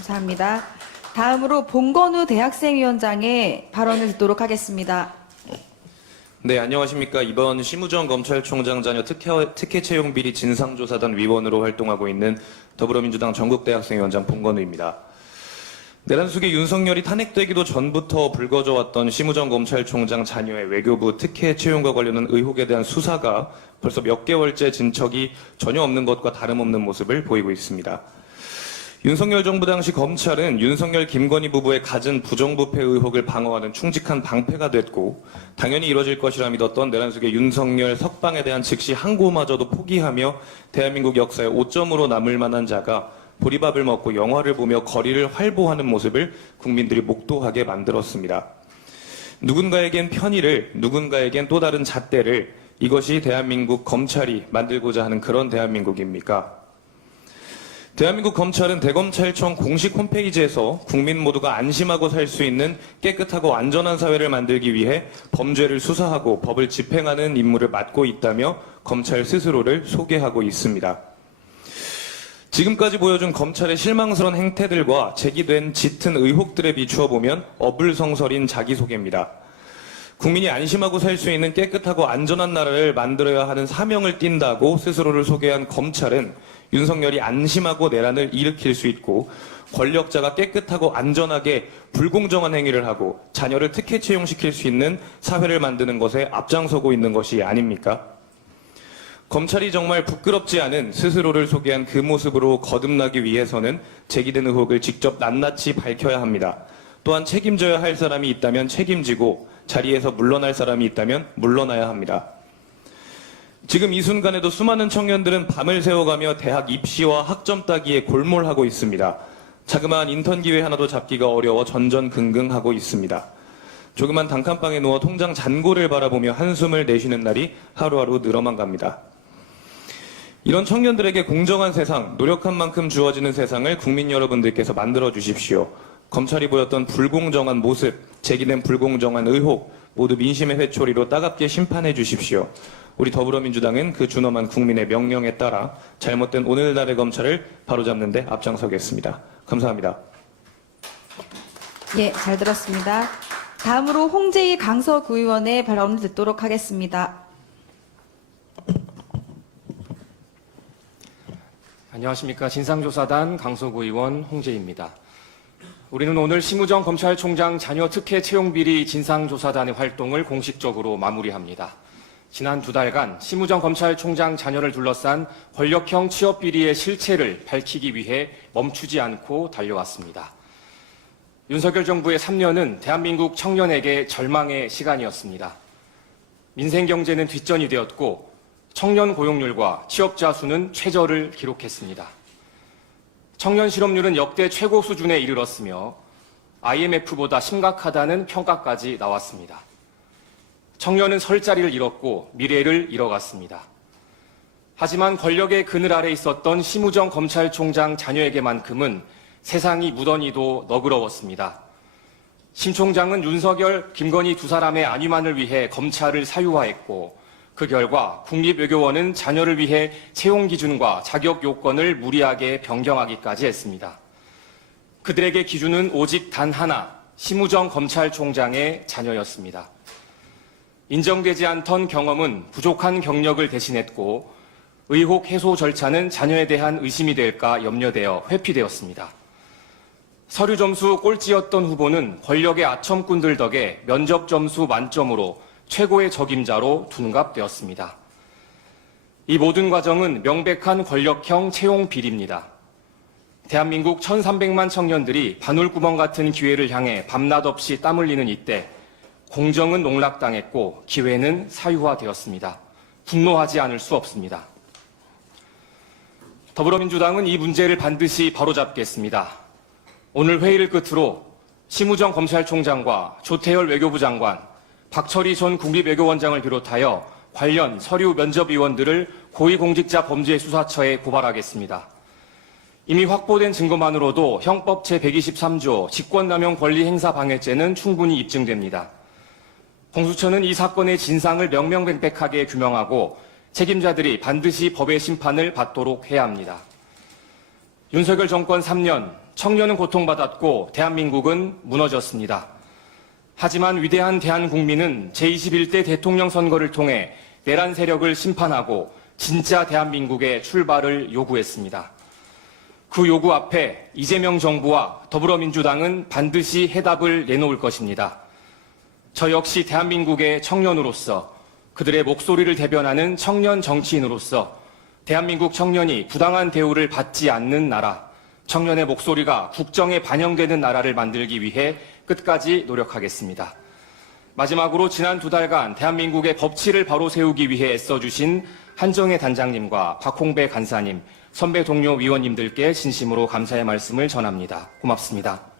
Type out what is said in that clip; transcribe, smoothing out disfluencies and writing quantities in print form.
감사합니다. 다음으로 봉건우 대학생위원장의 발언을 듣도록 하겠습니다. 네, 안녕하십니까. 이번 심우정 검찰총장 자녀 특혜 채용 비리 진상조사단 위원으로 활동하고 있는 더불어민주당 전국대학생위원장 봉건우입니다. 내란 속에 윤석열이 탄핵되기도 전부터 불거져 왔던 심우정 검찰총장 자녀의 외교부 특혜 채용과 관련한 의혹에 대한 수사가 벌써 몇 개월째 진척이 전혀 없는 것과 다름없는 모습을 보이고 있습니다. 윤석열 정부 당시 검찰은 윤석열 김건희 부부의 갖은 부정부패 의혹을 방어하는 충직한 방패가 됐고 당연히 이뤄질 것이라 믿었던 내란 속의 윤석열 석방에 대한 즉시 항고마저도 포기하며 대한민국 역사의 오점으로 남을 만한 자가 보리밥을 먹고 영화를 보며 거리를 활보하는 모습을 국민들이 목도하게 만들었습니다. 누군가에겐 편의를, 누군가에겐 또 다른 잣대를, 이것이 대한민국 검찰이 만들고자 하는 그런 대한민국입니까? 대한민국 검찰은 대검찰청 공식 홈페이지에서 국민 모두가 안심하고 살 수 있는 깨끗하고 안전한 사회를 만들기 위해 범죄를 수사하고 법을 집행하는 임무를 맡고 있다며 검찰 스스로를 소개하고 있습니다. 지금까지 보여준 검찰의 실망스러운 행태들과 제기된 짙은 의혹들에 비추어 보면 어불성설인 자기소개입니다. 국민이 안심하고 살 수 있는 깨끗하고 안전한 나라를 만들어야 하는 사명을 띈다고 스스로를 소개한 검찰은 윤석열이 안심하고 내란을 일으킬 수 있고 권력자가 깨끗하고 안전하게 불공정한 행위를 하고 자녀를 특혜 채용시킬 수 있는 사회를 만드는 것에 앞장서고 있는 것이 아닙니까? 검찰이 정말 부끄럽지 않은 스스로를 소개한 그 모습으로 거듭나기 위해서는 제기된 의혹을 직접 낱낱이 밝혀야 합니다. 또한 책임져야 할 사람이 있다면 책임지고 자리에서 물러날 사람이 있다면 물러나야 합니다. 지금 이 순간에도 수많은 청년들은 밤을 새워가며 대학 입시와 학점 따기에 골몰하고 있습니다. 자그마한 인턴 기회 하나도 잡기가 어려워 전전긍긍하고 있습니다. 조그만 단칸방에 누워 통장 잔고를 바라보며 한숨을 내쉬는 날이 하루하루 늘어만 갑니다. 이런 청년들에게 공정한 세상, 노력한 만큼 주어지는 세상을 국민 여러분들께서 만들어 주십시오. 검찰이 보였던 불공정한 모습, 제기된 불공정한 의혹, 모두 민심의 회초리로 따갑게 심판해 주십시오. 우리 더불어민주당은 그 준엄한 국민의 명령에 따라 잘못된 오늘날의 검찰을 바로잡는 데 앞장서겠습니다. 감사합니다. 예, 잘 들었습니다. 다음으로 홍재희 강서구의원의 발언을 듣도록 하겠습니다. 안녕하십니까. 진상조사단 강서구의원 홍재희입니다. 우리는 오늘 심우정 검찰총장 자녀 특혜 채용비리 진상조사단의 활동을 공식적으로 마무리합니다. 지난 2달간 심우정 검찰총장 자녀를 둘러싼 권력형 취업비리의 실체를 밝히기 위해 멈추지 않고 달려왔습니다. 윤석열 정부의 3년은 대한민국 청년에게 절망의 시간이었습니다. 민생경제는 뒷전이 되었고 청년 고용률과 취업자 수는 최저를 기록했습니다. 청년 실업률은 역대 최고 수준에 이르렀으며 IMF보다 심각하다는 평가까지 나왔습니다. 청년은 설 자리를 잃었고 미래를 잃어갔습니다. 하지만 권력의 그늘 아래 있었던 심우정 검찰총장 자녀에게만큼은 세상이 무던히도 너그러웠습니다. 심 총장은 윤석열, 김건희 두 사람의 안위만을 위해 검찰을 사유화했고 그 결과 국립외교원은 자녀를 위해 채용 기준과 자격 요건을 무리하게 변경하기까지 했습니다. 그들에게 기준은 오직 단 하나, 심우정 검찰총장의 자녀였습니다. 인정되지 않던 경험은 부족한 경력을 대신했고 의혹 해소 절차는 자녀에 대한 의심이 될까 염려되어 회피되었습니다. 서류 점수 꼴찌였던 후보는 권력의 아첨꾼들 덕에 면접 점수 만점으로 최고의 적임자로 둔갑되었습니다. 이 모든 과정은 명백한 권력형 채용 비리입니다. 대한민국 1,300만 청년들이 바늘구멍 같은 기회를 향해 밤낮 없이 땀 흘리는 이때 공정은 농락당했고 기회는 사유화되었습니다. 분노하지 않을 수 없습니다. 더불어민주당은 이 문제를 반드시 바로잡겠습니다. 오늘 회의를 끝으로 심우정 검찰총장과 조태열 외교부 장관, 박철희 전 국립외교원장을 비롯하여 관련 서류 면접위원들을 고위공직자범죄수사처에 고발하겠습니다. 이미 확보된 증거만으로도 형법 제123조 직권남용 권리행사방해죄는 충분히 입증됩니다. 공수처는 이 사건의 진상을 명명백백하게 규명하고 책임자들이 반드시 법의 심판을 받도록 해야 합니다. 윤석열 정권 3년 청년은 고통받았고 대한민국은 무너졌습니다. 하지만 위대한 대한국민은 제21대 대통령 선거를 통해 내란 세력을 심판하고 진짜 대한민국의 출발을 요구했습니다. 그 요구 앞에 이재명 정부와 더불어민주당은 반드시 해답을 내놓을 것입니다. 저 역시 대한민국의 청년으로서, 그들의 목소리를 대변하는 청년 정치인으로서 대한민국 청년이 부당한 대우를 받지 않는 나라, 청년의 목소리가 국정에 반영되는 나라를 만들기 위해 끝까지 노력하겠습니다. 마지막으로 지난 2달간 대한민국의 법치를 바로 세우기 위해 애써주신 한정혜 단장님과 박홍배 간사님, 선배 동료 위원님들께 진심으로 감사의 말씀을 전합니다. 고맙습니다.